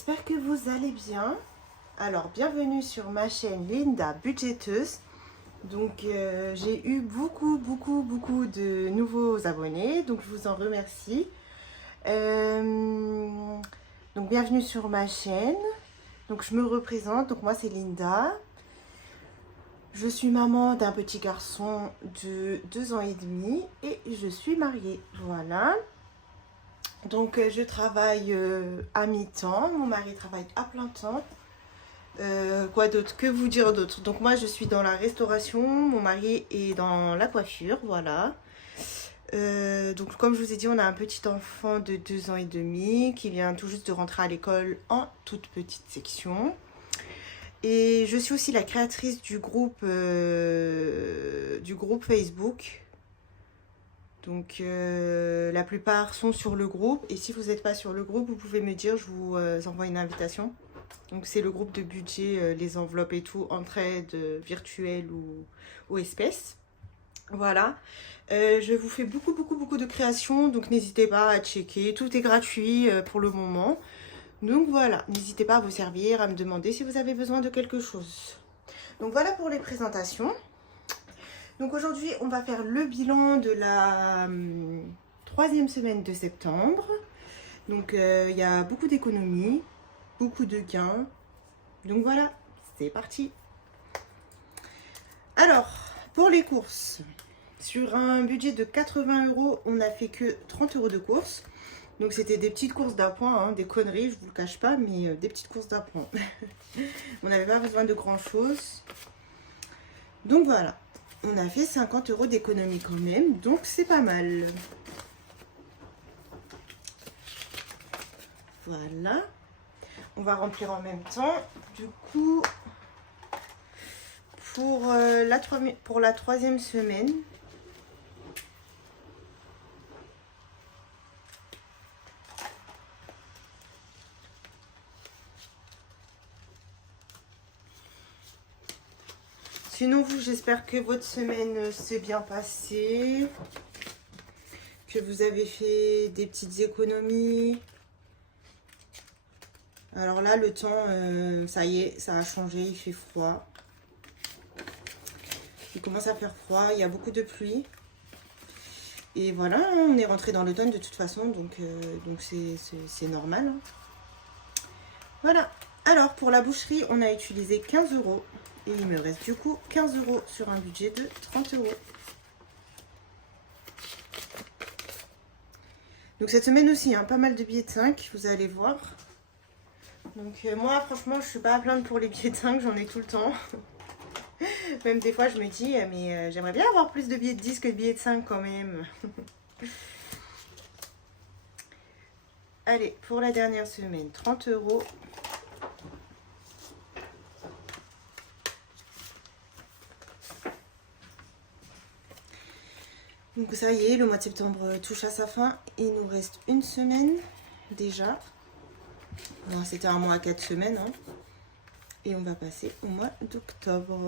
j'espère que vous allez bien. Alors, bienvenue sur ma chaîne Linda Budgéteuse. Donc, j'ai eu beaucoup de nouveaux abonnés, donc je vous en remercie. Donc, bienvenue sur ma chaîne. Donc, je me représente, donc moi c'est Linda. Je suis maman d'un petit garçon de 2 ans et demi et je suis mariée, voilà. Donc je travaille à mi-temps, mon mari travaille à plein temps. Quoi d'autre? Que vous dire d'autre? Donc moi je suis dans la restauration, mon mari est dans la coiffure, voilà. Donc comme je vous ai dit, on a un petit enfant de 2 ans et demi qui vient tout juste de rentrer à l'école en toute petite section. Et je suis aussi la créatrice du groupe Facebook. Donc la plupart sont sur le groupe. Et si vous n'êtes pas sur le groupe, vous pouvez me dire, je vous envoie une invitation. Donc c'est le groupe de budget, les enveloppes et tout, entraide virtuelle ou espèces. Voilà. Je vous fais beaucoup de créations. Donc n'hésitez pas à checker. Tout est gratuit pour le moment. Donc voilà, n'hésitez pas à vous servir, à me demander si vous avez besoin de quelque chose. Donc voilà pour les présentations. Donc aujourd'hui, on va faire le bilan de la 3e semaine de septembre. Donc il y a beaucoup d'économies, beaucoup de gains. Donc voilà, c'est parti. Alors, pour les courses, sur un budget de 80 €, on n'a fait que 30 € de courses. Donc c'était des petites courses d'appoint, hein, des conneries, je vous le cache pas, mais des petites courses d'appoint. On n'avait pas besoin de grand chose. Donc voilà, on a fait 50 € d'économie quand même, donc c'est pas mal. Voilà, on va remplir en même temps. Du coup, pour la 3e semaine, sinon vous, j'espère que votre semaine s'est bien passée, que vous avez fait des petites économies. Alors là, le temps, ça y est, ça a changé, il fait froid. Il commence à faire froid, il y a beaucoup de pluie. Et voilà, on est rentré dans l'automne de toute façon, donc c'est normal. Hein. Voilà. Alors, pour la boucherie, on a utilisé 15 €. Et il me reste du coup 15 € sur un budget de 30 €. Donc cette semaine aussi, hein, pas mal de billets de 5, vous allez voir. Donc moi, franchement, je suis pas à plaindre pour les billets de 5, j'en ai tout le temps. Même des fois, je me dis, mais j'aimerais bien avoir plus de billets de 10 que de billets de 5 quand même. Allez, pour la dernière semaine, 30 €. Donc ça y est, le mois de septembre touche à sa fin. Il nous reste une semaine déjà. C'était un mois à 4 semaines. Hein. Et on va passer au mois d'octobre.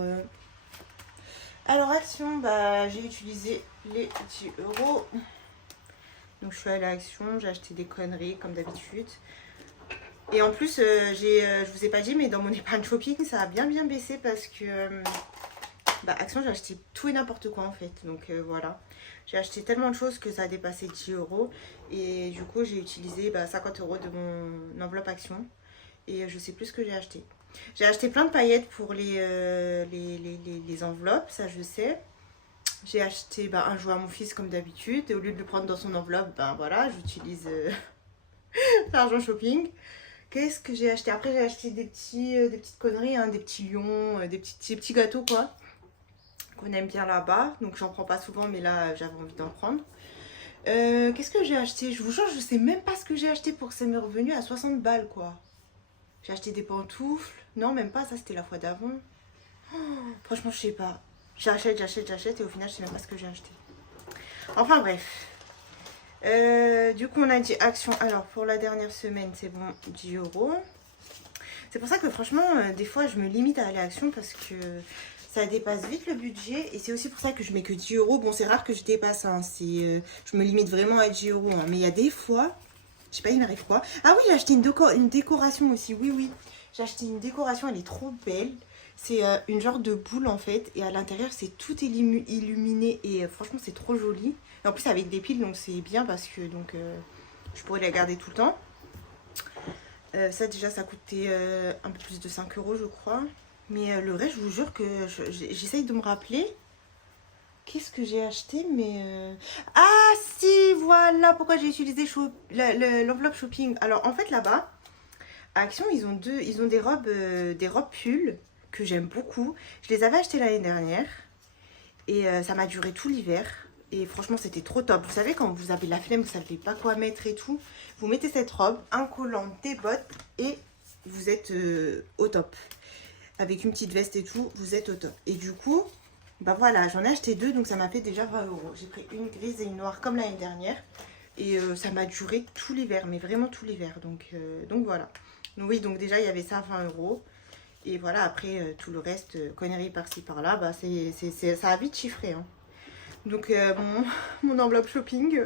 Alors Action, j'ai utilisé les 10 €. Donc je suis allée à Action, j'ai acheté des conneries comme d'habitude. Et en plus, je vous ai pas dit, mais dans mon épargne shopping, ça a bien baissé parce que Action, j'ai acheté tout et n'importe quoi en fait. Donc voilà, j'ai acheté tellement de choses que ça a dépassé 10 €. Et du coup, j'ai utilisé 50 € de mon enveloppe Action. Et je sais plus ce que j'ai acheté. J'ai acheté plein de paillettes pour les enveloppes, ça je sais. J'ai acheté un jouet à mon fils comme d'habitude. Et au lieu de le prendre dans son enveloppe, voilà, j'utilise l'argent shopping. Qu'est-ce que j'ai acheté? Après, j'ai acheté des petites conneries, hein, des petits lions, des petits gâteaux quoi. Qu'on aime bien là-bas. Donc j'en prends pas souvent, mais là j'avais envie d'en prendre. Qu'est-ce que j'ai acheté? Je vous jure, je sais même pas ce que j'ai acheté pour que ça m'est revenu à 60 balles quoi. J'ai acheté des pantoufles. Non, même pas, ça c'était la fois d'avant. Oh, franchement, je sais pas. J'achète et au final, je sais même pas ce que j'ai acheté. Enfin bref. Du coup, on a dit Action. Alors, pour la dernière semaine, c'est bon, 10 €. C'est pour ça que franchement, des fois, je me limite à aller à Action parce que ça dépasse vite le budget. Et c'est aussi pour ça que je mets que 10 €. Bon, c'est rare que je dépasse. Hein, je me limite vraiment à 10 €. Hein, mais il y a des fois, Je sais pas, il m'arrive quoi. Ah oui, j'ai acheté une décoration aussi. Oui, oui. J'ai acheté une décoration, elle est trop belle. C'est une genre de boule en fait. Et à l'intérieur, c'est tout illuminé. Et franchement, c'est trop joli. Et en plus, avec des piles, donc c'est bien parce que donc, je pourrais la garder tout le temps. Ça, déjà, ça coûtait un peu plus de 5 euros, je crois. Mais le reste, je vous jure que j'essaye de me rappeler. Qu'est-ce que j'ai acheté mais Ah si, voilà pourquoi j'ai utilisé l'enveloppe shopping. Alors en fait là-bas, à Action, ils ont des robes pulls que j'aime beaucoup. Je les avais achetées l'année dernière et ça m'a duré tout l'hiver. Et franchement, c'était trop top. Vous savez, quand vous avez la flemme, vous savez pas quoi mettre et tout, vous mettez cette robe, un collant, des bottes et vous êtes au top. Avec une petite veste et tout, vous êtes au top. Et du coup, bah voilà, j'en ai acheté deux, donc ça m'a fait déjà 20 euros. J'ai pris une grise et une noire comme l'année dernière. Et ça m'a duré tout l'hiver, mais vraiment tout l'hiver. Donc voilà. Donc oui, donc déjà, il y avait ça à 20 euros. Et voilà, après, tout le reste, conneries par-ci, par-là, bah ça a vite chiffré. Hein. Donc mon enveloppe shopping,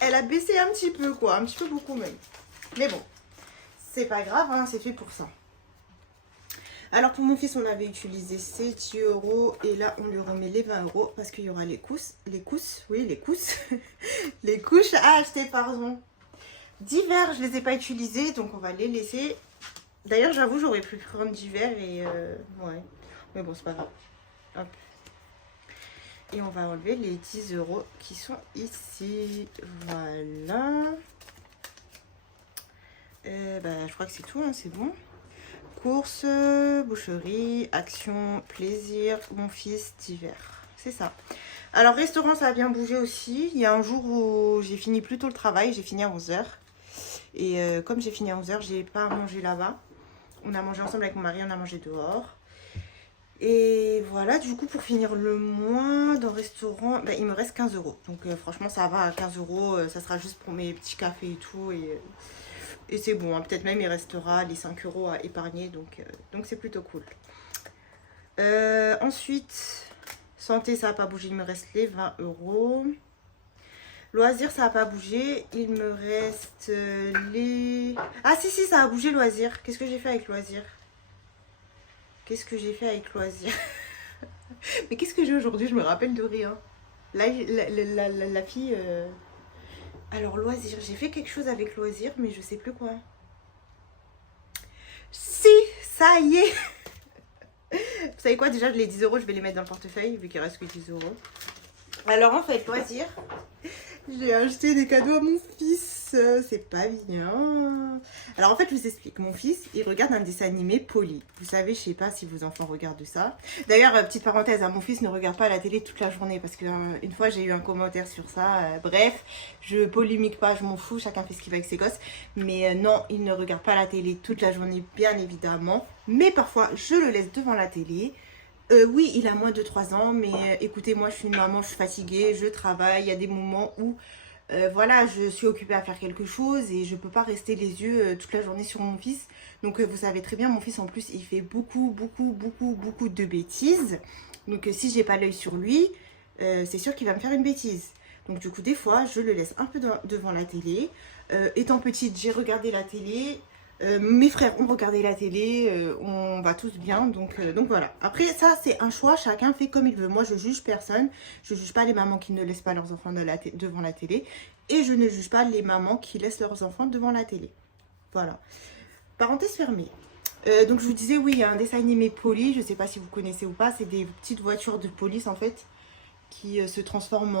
elle a baissé un petit peu, quoi. Un petit peu beaucoup même. Mais bon, c'est pas grave, hein, c'est fait pour ça. Alors pour mon fils, on avait utilisé ces 10 euros et là on lui remet les 20 euros parce qu'il y aura les couches, les couches à acheter, pardon. D'hiver, je les ai pas utilisés donc on va les laisser. D'ailleurs, j'avoue, j'aurais pu prendre d'hiver et ouais, mais bon, c'est pas grave. Hop. Et on va enlever les 10 euros qui sont ici. Voilà. Je crois que c'est tout, hein, c'est bon. Courses, boucherie, action, plaisir, mon fils, d'hiver. C'est ça. Alors, restaurant, ça a bien bougé aussi. Il y a un jour où j'ai fini plus tôt le travail. J'ai fini à 11 h. Et comme j'ai fini à 11 h, j'ai pas mangé là-bas. On a mangé ensemble avec mon mari, on a mangé dehors. Et voilà, du coup, pour finir le mois dans le restaurant, il me reste 15 euros. Donc, franchement, ça va à 15 euros. Ça sera juste pour mes petits cafés et tout. Et c'est bon, hein. Peut-être même il restera les 5 euros à épargner, donc c'est plutôt cool. Ensuite, santé, ça n'a pas bougé, il me reste les 20 euros. Loisirs, ça n'a pas bougé, il me reste les... Ah si, ça a bougé, loisirs. Qu'est-ce que j'ai fait avec loisirs? Mais qu'est-ce que j'ai aujourd'hui? Je me rappelle de rien. Là, la fille... Alors, loisirs, j'ai fait quelque chose avec loisirs, mais je sais plus quoi. Si, ça y est. Vous savez quoi, déjà, les 10 euros, je vais les mettre dans le portefeuille, vu qu'il reste que 10 euros. Alors, en fait, loisirs, j'ai acheté des cadeaux à mon fils. C'est pas bien. Alors, en fait, je vous explique. Mon fils, il regarde un dessin animé Polly. Vous savez, je sais pas si vos enfants regardent ça. D'ailleurs, petite parenthèse, mon fils ne regarde pas la télé toute la journée. Parce qu'une fois, j'ai eu un commentaire sur ça. Bref, je polémique pas, je m'en fous. Chacun fait ce qu'il veut avec ses gosses. Mais non, il ne regarde pas la télé toute la journée, bien évidemment. Mais parfois, je le laisse devant la télé. Oui, il a moins de 3 ans, mais écoutez, moi je suis une maman, je suis fatiguée, je travaille, il y a des moments où voilà, je suis occupée à faire quelque chose et je peux pas rester les yeux toute la journée sur mon fils. Donc vous savez très bien, mon fils en plus, il fait beaucoup de bêtises. Donc si j'ai pas l'œil sur lui, c'est sûr qu'il va me faire une bêtise. Donc du coup, des fois, je le laisse un peu devant la télé. Étant petite, j'ai regardé la télé. Mes frères ont regardé la télé, on va tous bien, donc voilà. Après, ça, c'est un choix, chacun fait comme il veut. Moi, je juge personne, je juge pas les mamans qui ne laissent pas leurs enfants devant la télé, et je ne juge pas les mamans qui laissent leurs enfants devant la télé. Voilà. Parenthèse fermée. Donc, je vous disais, oui, il y a un dessin animé Polly, je sais pas si vous connaissez ou pas, c'est des petites voitures de police, en fait, qui se transforment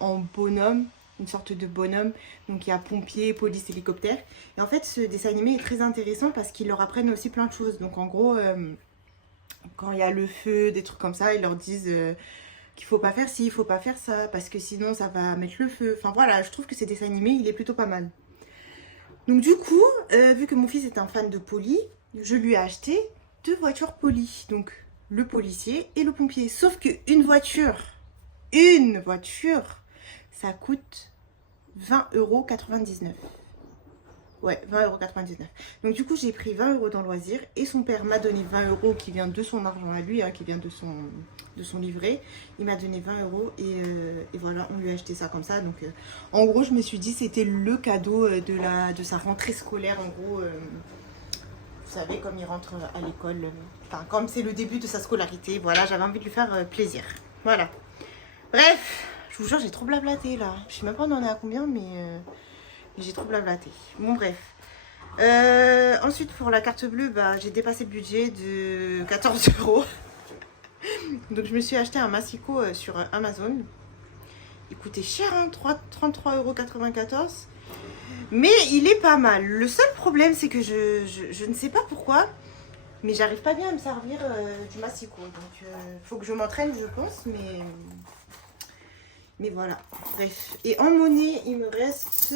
en bonhomme. Une sorte de bonhomme, donc il y a pompier, police, hélicoptère. Et en fait, ce dessin animé est très intéressant parce qu'ils leur apprennent aussi plein de choses. Donc en gros, quand il y a le feu, des trucs comme ça, ils leur disent qu'il faut pas faire ci, il faut pas faire ça, parce que sinon ça va mettre le feu. Enfin voilà, je trouve que ce dessin animé, il est plutôt pas mal. Donc du coup, vu que mon fils est un fan de Polly, je lui ai acheté 2 voitures Polly. Donc le policier et le pompier. Sauf qu'une voiture, ça coûte 20,99 €. Ouais, 20,99 €. Donc du coup, j'ai pris 20 € dans loisir et son père m'a donné 20 € qui vient de son argent à lui, hein, qui vient de son livret. Il m'a donné 20 € et voilà, on lui a acheté ça comme ça. Donc en gros, je me suis dit c'était le cadeau de sa rentrée scolaire. En gros, vous savez, comme il rentre à l'école, enfin comme c'est le début de sa scolarité, voilà, j'avais envie de lui faire plaisir. Voilà. Bref, je vous jure, j'ai trop blablaté là. Je sais même pas on en est à combien, mais j'ai trop blablaté. Bon, bref. Ensuite, pour la carte bleue, bah, j'ai dépassé le budget de 14 €. Donc, je me suis acheté un massicot sur Amazon. Il coûtait cher, hein, 33,94 €. Mais il est pas mal. Le seul problème, c'est que je ne sais pas pourquoi, mais j'arrive pas bien à me servir du massicot. Donc, faut que je m'entraîne, je pense, mais voilà. Bref. Et en monnaie, il me reste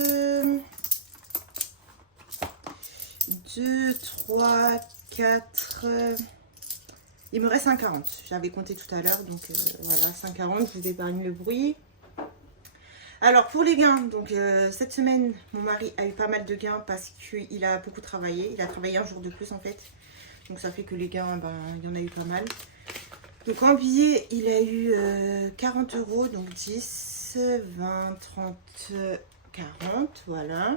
2, 3, 4... Il me reste 1,40. J'avais compté tout à l'heure, donc voilà, 5,40. Je vous épargne le bruit. Alors, pour les gains, donc cette semaine, mon mari a eu pas mal de gains parce qu'il a beaucoup travaillé. Il a travaillé un jour de plus, en fait. Donc, ça fait que les gains, ben, il y en a eu pas mal. Donc, en billets, il a eu 40 €, donc 10, 20, 30, 40, voilà.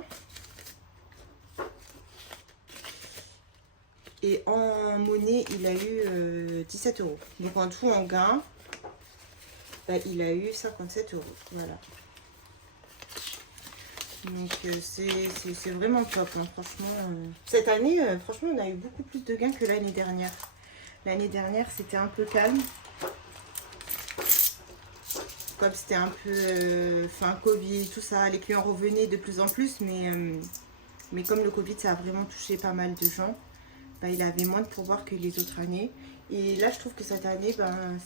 Et en monnaie, il a eu 17 €. Donc en tout, en gain, bah, il a eu 57 €. Voilà. Donc c'est vraiment top, hein, franchement. Cette année, franchement, on a eu beaucoup plus de gains que l'année dernière. L'année dernière, c'était un peu calme. Comme c'était un peu fin Covid, tout ça, les clients revenaient de plus en plus. Mais comme le Covid, ça a vraiment touché pas mal de gens. Bah, il avait moins de pourboire que les autres années. Et là, je trouve que cette année, ben,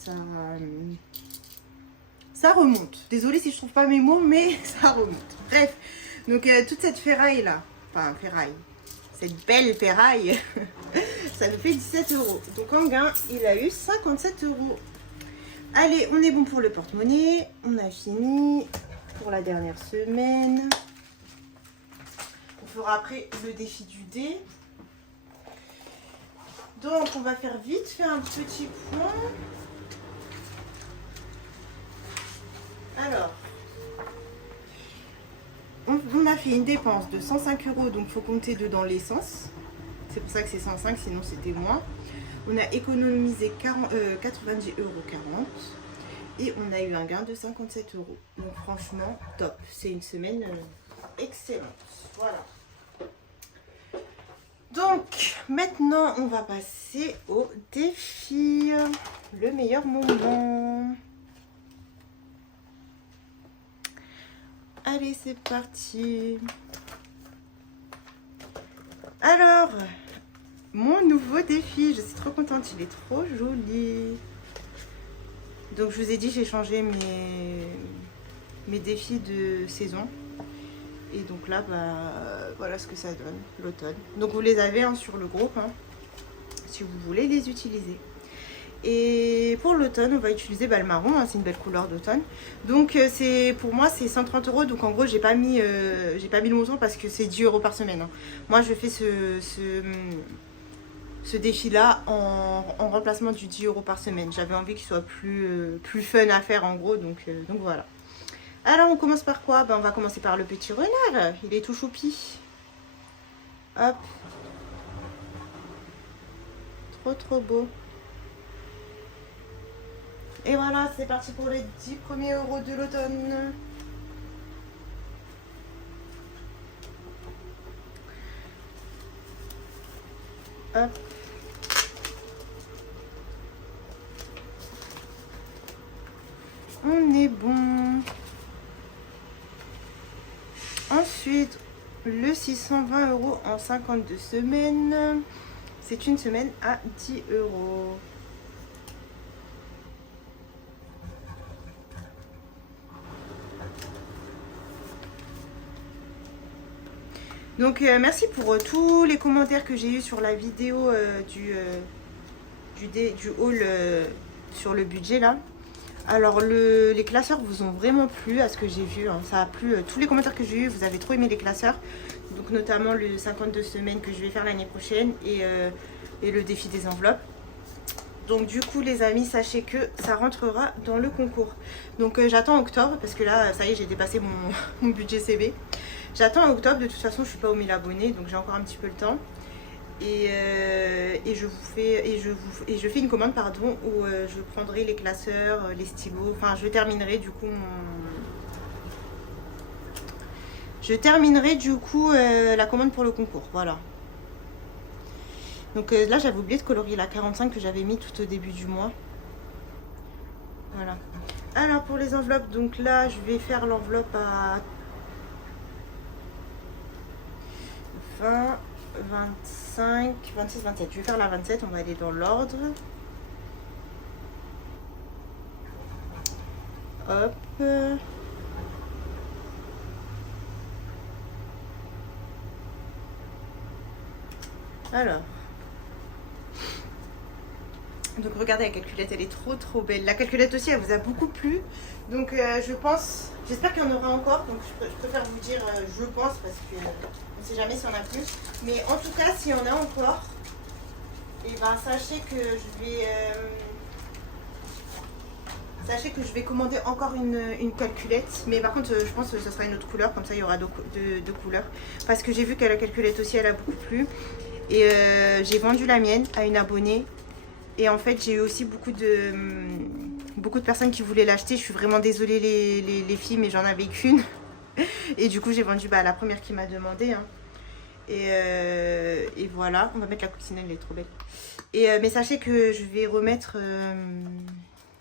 ça remonte. Désolée si je trouve pas mes mots, mais ça remonte. Bref, donc toute cette ferraille là, enfin ferraille, cette belle ferraille, ça me fait 17 €. Donc en gain, il a eu 57 €. Allez, on est bon pour le porte-monnaie. On a fini pour la dernière semaine. On fera après le défi du dé. Donc, on va faire vite fait un petit point. Alors, on a fait une dépense de 105 €, donc il faut compter dedans l'essence. C'est pour ça que c'est 105, sinon c'était moins. On a économisé 90,40 € et on a eu un gain de 57 €. Donc franchement, top. C'est une semaine excellente. Voilà. Donc, maintenant, on va passer au défi. Le meilleur moment. Allez, c'est parti. Alors, mon nouveau défi. Je suis trop contente, il est trop joli. Donc, je vous ai dit, j'ai changé mes défis de saison. Et donc là, bah, voilà ce que ça donne, l'automne. Donc vous les avez hein, sur le groupe, hein, si vous voulez les utiliser. Et pour l'automne, on va utiliser bah, le marron, hein, c'est une belle couleur d'automne. Donc pour moi, c'est 130 €. Donc en gros, j'ai pas mis le montant parce que c'est 10 € par semaine. Hein. Moi, je fais ce défi-là en remplacement du 10 € par semaine. J'avais envie qu'il soit plus fun à faire en gros, donc voilà. Alors, on commence par quoi? Ben, on va commencer par le petit renard. Il est tout choupi. Hop. Trop beau. Et voilà, c'est parti pour les 10 premiers euros de l'automne. Hop. On est bon. Ensuite, le 620 € en 52 semaines. C'est une semaine à 10 €. Donc, merci pour tous les commentaires que j'ai eu sur la vidéo du haul sur le budget là. Alors les classeurs vous ont vraiment plu à ce que j'ai vu, hein. Ça a plu, tous les commentaires que j'ai eu, vous avez trop aimé les classeurs. Donc Donc notamment le 52 semaines que je vais faire l'année prochaine et le défi des enveloppes. Donc du coup les amis, sachez que ça rentrera dans le concours. Donc j'attends octobre parce que là ça y est, j'ai dépassé mon budget CB. J'attends octobre, de toute façon je suis pas aux 1000 abonnés donc j'ai encore un petit peu le temps. Et je fais une commande pardon où je prendrai les classeurs, les stylos, enfin je terminerai du coup la commande pour le concours, voilà. Donc là j'avais oublié de colorier la 45 que j'avais mis tout au début du mois. Voilà. Alors pour les enveloppes, donc là je vais faire l'enveloppe à 20, 25, 26, 27. Je vais faire la 27, on va aller dans l'ordre. Hop. Alors. Donc regardez, la calculette, elle est trop belle. La calculette aussi, elle vous a beaucoup plu. Donc je pense, j'espère qu'il y en aura encore. Donc je préfère vous dire je pense parce que on ne sait jamais s'il y en a plus. Mais en tout cas, s'il y en a encore, et ben sachez que je vais commander encore une calculette. Mais par contre, je pense que ce sera une autre couleur. Comme ça, il y aura deux couleurs. Parce que j'ai vu que la calculette aussi, elle a beaucoup plu. Et j'ai vendu la mienne à une abonnée. Et en fait, j'ai eu aussi beaucoup de personnes qui voulaient l'acheter. Je suis vraiment désolée les filles, mais j'en avais qu'une. Et du coup, j'ai vendu la première qui m'a demandé. Hein. Et voilà. On va mettre la coussinette, elle est trop belle. Mais sachez que je vais remettre...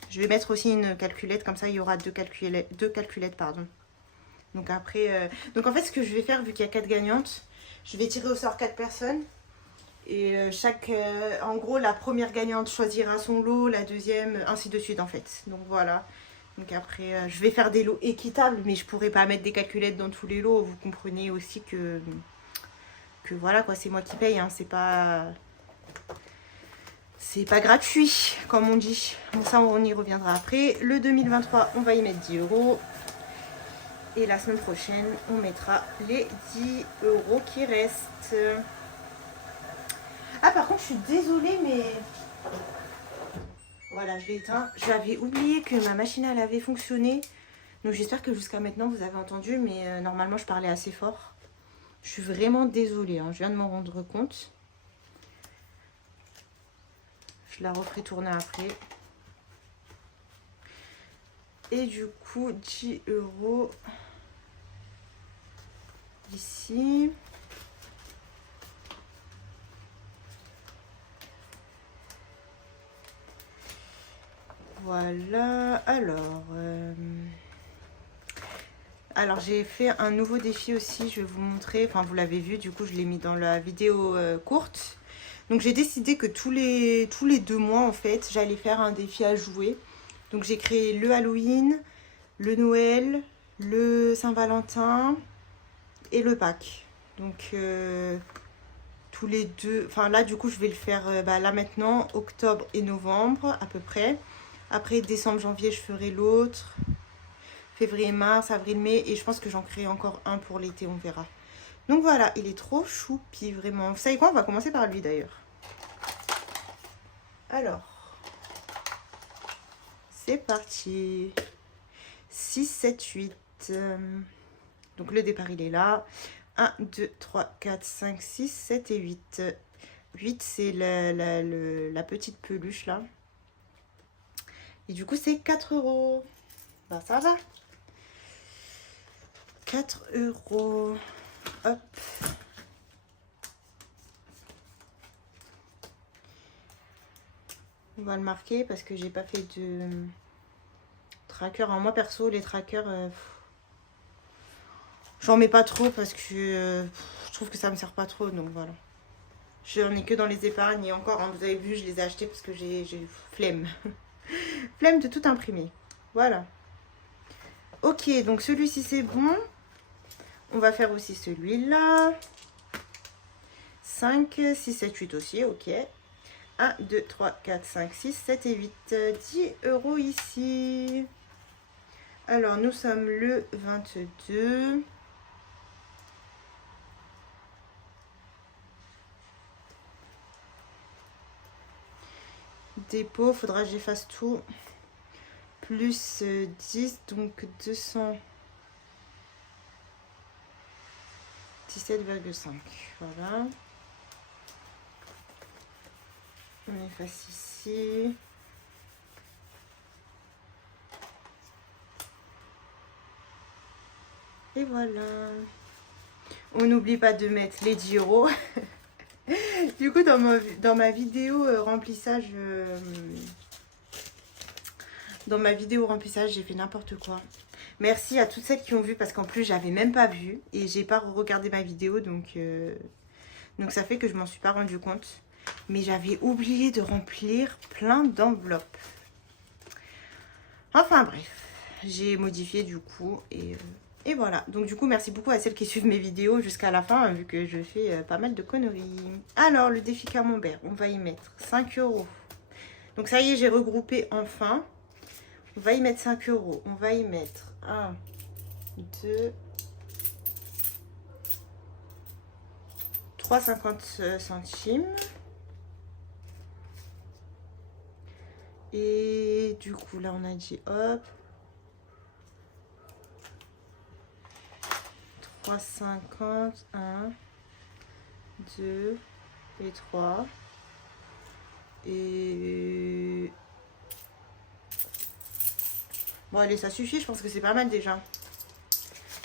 je vais mettre aussi une calculette. Comme ça, il y aura deux calculettes, pardon. Donc après... donc en fait, ce que je vais faire, vu qu'il y a 4 gagnantes, je vais tirer au sort 4 personnes. Et en gros, la première gagnante choisira son lot, la deuxième, ainsi de suite en fait. Donc voilà. Donc après, je vais faire des lots équitables, mais je pourrais pas mettre des calculettes dans tous les lots. Vous comprenez aussi que voilà quoi, c'est moi qui paye, hein. C'est pas gratuit, comme on dit. Bon, ça, on y reviendra après. Le 2023, on va y mettre 10 €. Et la semaine prochaine, on mettra les 10 € qui restent. Ah par contre je suis désolée mais voilà, je l'ai éteint. J'avais oublié que ma machine elle avait fonctionné. Donc j'espère que jusqu'à maintenant vous avez entendu. Mais normalement je parlais assez fort. Je suis vraiment désolée, hein. Je viens de m'en rendre compte. Je la referai tourner après. Et du coup 10 € ici. Voilà, alors j'ai fait un nouveau défi aussi, je vais vous montrer, enfin vous l'avez vu, du coup je l'ai mis dans la vidéo courte. Donc j'ai décidé que tous les 2 mois en fait, j'allais faire un défi à jouer. Donc j'ai créé le Halloween, le Noël, le Saint-Valentin et le Pâques. Donc tous les 2, enfin là du coup je vais le faire là maintenant, octobre et novembre à peu près. Après décembre, janvier, je ferai l'autre. Février, mars, avril, mai. Et je pense que j'en créerai encore un pour l'été, on verra. Donc voilà, il est trop choupi, vraiment. Vous savez quoi, on va commencer par lui d'ailleurs. Alors, c'est parti. 6, 7, 8. Donc le départ, il est là. 1, 2, 3, 4, 5, 6, 7 et 8. 8, c'est la petite peluche là. Et du coup, c'est 4 €. Bah, ça va. 4 €. Hop. On va le marquer parce que j'ai pas fait de tracker. Alors, moi, perso, les trackers, j'en mets pas trop parce que je trouve que ça me sert pas trop. Donc voilà. J'en ai que dans les épargnes. Et encore, hein, vous avez vu, je les ai achetés parce que j'ai flemme. Flemme de tout imprimer. Voilà. Ok, donc celui-ci c'est bon. On va faire aussi celui-là. 5, 6, 7, 8 aussi, ok. 1, 2, 3, 4, 5, 6, 7 et 8. 10 € ici. Alors, nous sommes le 22. dépôt, faudra que j'efface tout. Plus 10, donc 217,5. Voilà. On efface ici. Et voilà. On n'oublie pas de mettre les 10 euros. Du coup, dans ma vidéo remplissage, j'ai fait n'importe quoi. Merci à toutes celles qui ont vu, parce qu'en plus, j'avais même pas vu. Et j'ai pas regardé ma vidéo, donc ça fait que je m'en suis pas rendu compte. Mais j'avais oublié de remplir plein d'enveloppes. Enfin bref, j'ai modifié du coup et voilà. Donc du coup, merci beaucoup à celles qui suivent mes vidéos jusqu'à la fin, vu que je fais pas mal de conneries. Alors, le défi camembert, on va y mettre 5 euros. Donc ça y est, j'ai regroupé enfin. On va y mettre 5 euros. On va y mettre 1, 2, 3,50 centimes. Et du coup, là, on a dit hop. 3,50, 1, 2 et 3. Et... bon, allez, ça suffit, je pense que c'est pas mal déjà.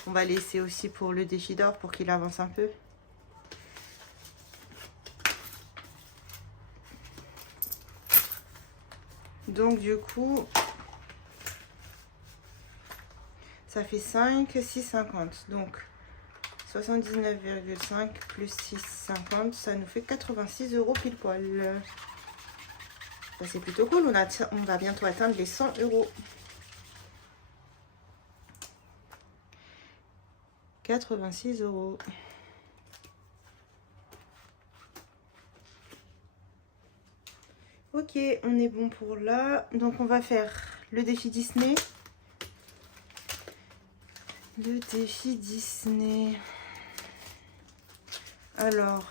On va laisser aussi pour le défi d'or pour qu'il avance un peu. Donc du coup, ça fait 5, 6,50. Donc 79,5 plus 6,50, ça nous fait 86 euros pile poil. C'est plutôt cool, on va bientôt atteindre les 100 euros. 86 euros. Ok, on est bon pour là. Donc on va faire le défi Disney. Le défi Disney. Alors,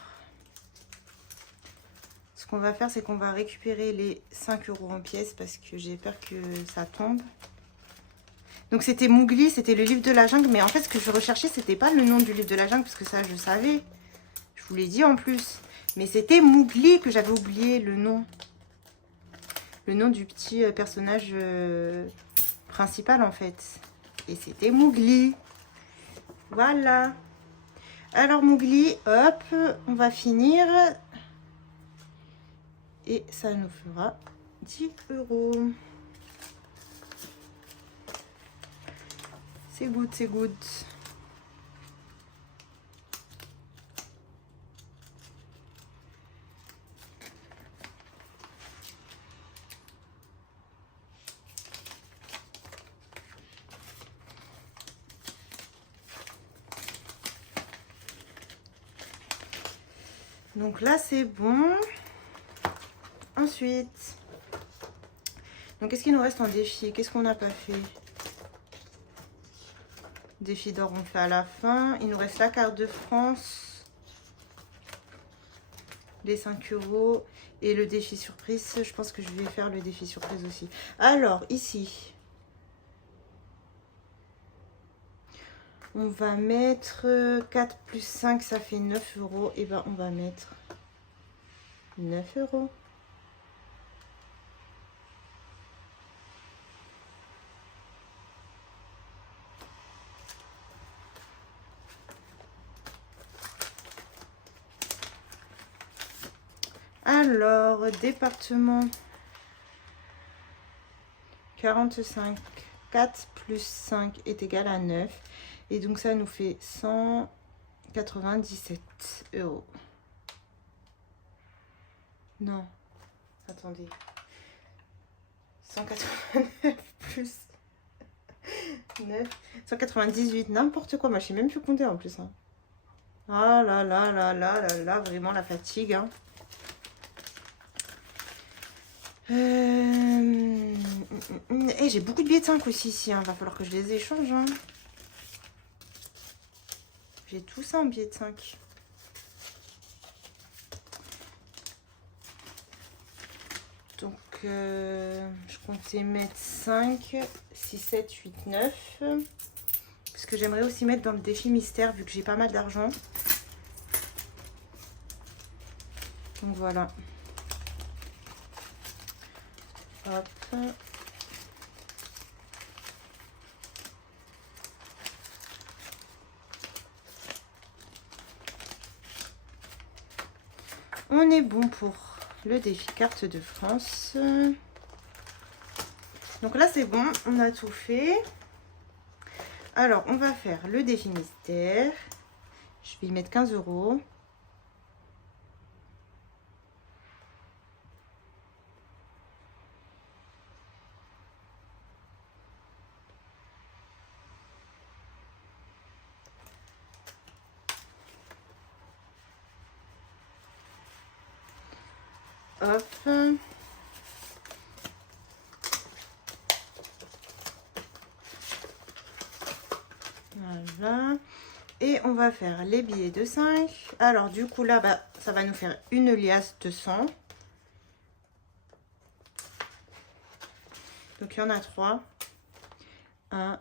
ce qu'on va faire, c'est qu'on va récupérer les 5 euros en pièces parce que j'ai peur que ça tombe. Donc c'était Mowgli, c'était le livre de la jungle. Mais en fait, ce que je recherchais, c'était pas le nom du livre de la jungle parce que ça, je savais. Je vous l'ai dit en plus. Mais c'était Mowgli que j'avais oublié le nom. Le nom du petit personnage principal en fait. Et c'était Mowgli. Voilà. Alors Mowgli, hop, on va finir. Et ça nous fera 10 euros. C'est good, c'est good. Donc là, c'est bon. Ensuite, donc qu'est-ce qu'il nous reste en défi? Qu'est-ce qu'on n'a pas fait? Défi d'or, on fait à la fin. Il nous reste la carte de France. Les 5 euros. Et le défi surprise. Je pense que je vais faire le défi surprise aussi. Alors, ici. On va mettre 4 plus 5, ça fait 9 euros. Et ben, on va mettre 9 euros. Alors, département 45, 4 plus 5 est égal à 9. Et donc, ça nous fait 197 euros. Non, attendez. 189 plus 9, 198, n'importe quoi. Moi, je sais même plus compter en plus. Hein. Ah là là là là là là, vraiment la fatigue. Hein. Et j'ai beaucoup de billets de 5 aussi ici. Hein. Va falloir que je les échange. Hein. J'ai tout ça en billets de 5. Donc je comptais mettre 5, 6, 7, 8, 9. Parce que j'aimerais aussi mettre dans le défi mystère vu que j'ai pas mal d'argent. Donc voilà. Hop. On est bon pour le défi carte de France. Donc là c'est bon, on a tout fait. Alors on va faire le défi mystère. Je vais y mettre 15 €. Hop. Voilà. Et on va faire les billets de 5. Alors du coup là, bah, ça va nous faire une liasse de 100. Donc il y en a 3. 1,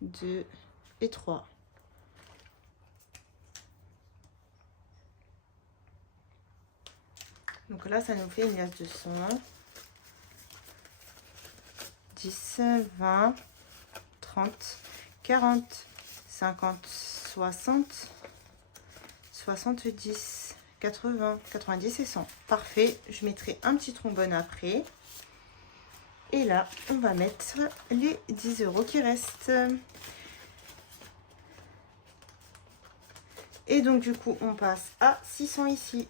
2 et 3. Donc là, ça nous fait une liasse de 100. 10, 20, 30, 40, 50, 60, 70, 80, 90 et 100. Parfait. Je mettrai un petit trombone après. Et là, on va mettre les 10 € qui restent. Et donc, du coup, on passe à 600 ici.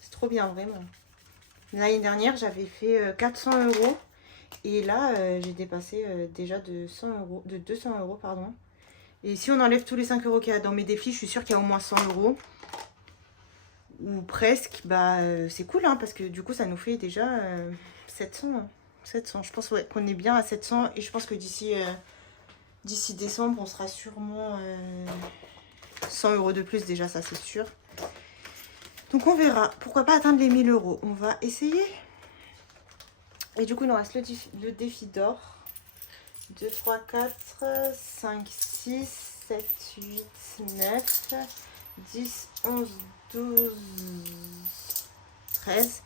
C'est trop bien, vraiment. L'année dernière, j'avais fait 400 €. Et là, j'ai dépassé déjà de 100 €, de 200 €, pardon. Et si on enlève tous les 5 € qu'il y a dans mes défis, je suis sûre qu'il y a au moins 100 €. Ou presque. Bah, c'est cool, hein, parce que du coup, ça nous fait déjà 700. Hein. 700. Je pense ouais, qu'on est bien à 700. Et je pense que d'ici décembre, on sera sûrement 100 € de plus déjà, ça c'est sûr. Donc on verra. Pourquoi pas atteindre les 1000 €. On va essayer. Et du coup, il nous reste le défi d'or. 2, 3, 4, 5, 6, 7, 8, 9, 10, 11, 12, 13.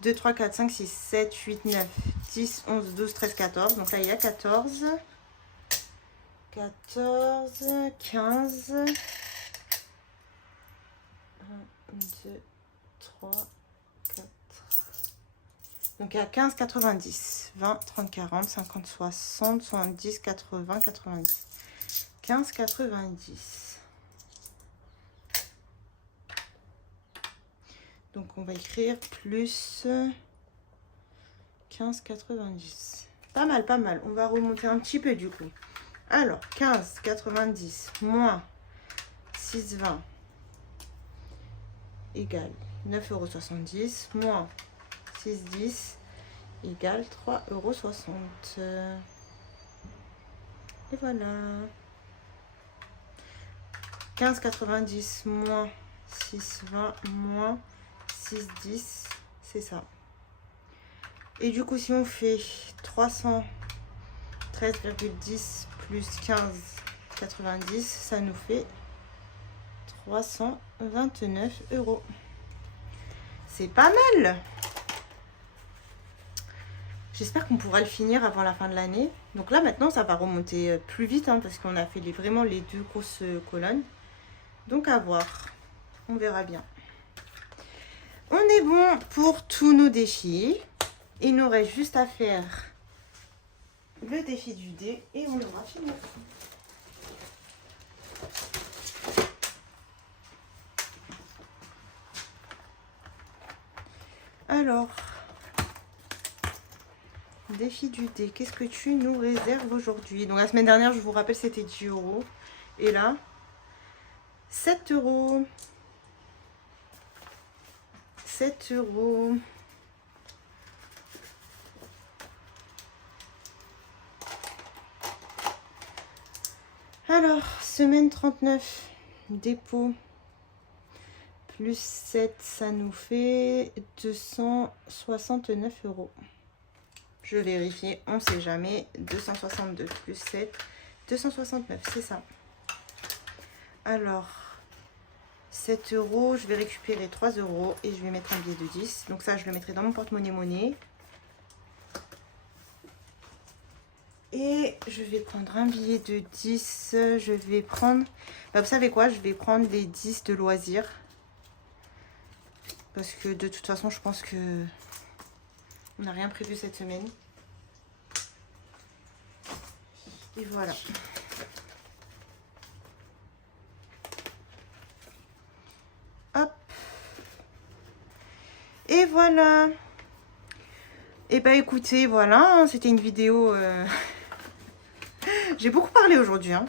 2, 3, 4, 5, 6, 7, 8, 9, 10, 11, 12, 13, 14. Donc là, il y a 14. 14, 15. 1, 2, 3, 4. Donc il y a 15, 90, 20, 30, 40, 50, 60, 70, 80, 90. 15, 90. Donc on va écrire plus 15, 90. Pas mal, pas mal. On va remonter un petit peu du coup. Alors 15, 90 moins 6, 20 égale 9,70 € moins 6, 10 égale 3,60 €. Et voilà. 15, 90 moins 6, 20 moins 6, 10, c'est ça. Et du coup, si on fait 313,10 plus 15, 90, ça nous fait 329 €. C'est pas mal. J'espère qu'on pourra le finir avant la fin de l'année. Donc là, maintenant, ça va remonter plus vite, hein, parce qu'on a fait vraiment les 2 grosses colonnes. Donc, à voir. On verra bien. On est bon pour tous nos défis. Il nous reste juste à faire le défi du dé et on aura fini. Alors, défi du dé, qu'est-ce que tu nous réserves aujourd'hui? Donc la semaine dernière, je vous rappelle, c'était 10 €. Et là, 7 €. 7 €. Alors, semaine 39, dépôt, plus 7, ça nous fait 269 €. Je vérifie, on sait jamais. 262 plus 7, 269, c'est ça. Alors, 7 €, je vais récupérer 3 € et je vais mettre un billet de 10. Donc ça, je le mettrai dans mon porte-monnaie. Et je vais prendre un billet de 10. Je vais prendre... Bah, vous savez quoi? Je vais prendre les 10 de loisirs. Parce que de toute façon, je pense que... on n'a rien prévu cette semaine. Et voilà. Hop. Et voilà. Et bah écoutez, voilà. C'était une vidéo... J'ai beaucoup parlé aujourd'hui. Hein.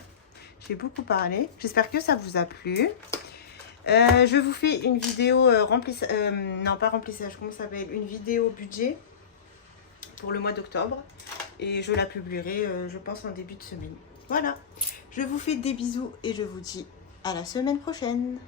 J'ai beaucoup parlé. J'espère que ça vous a plu. Je vous fais une vidéo remplissage... non, pas remplissage. Comment ça s'appelle? Une vidéo budget pour le mois d'octobre. Et je la publierai, je pense, en début de semaine. Voilà. Je vous fais des bisous et je vous dis à la semaine prochaine.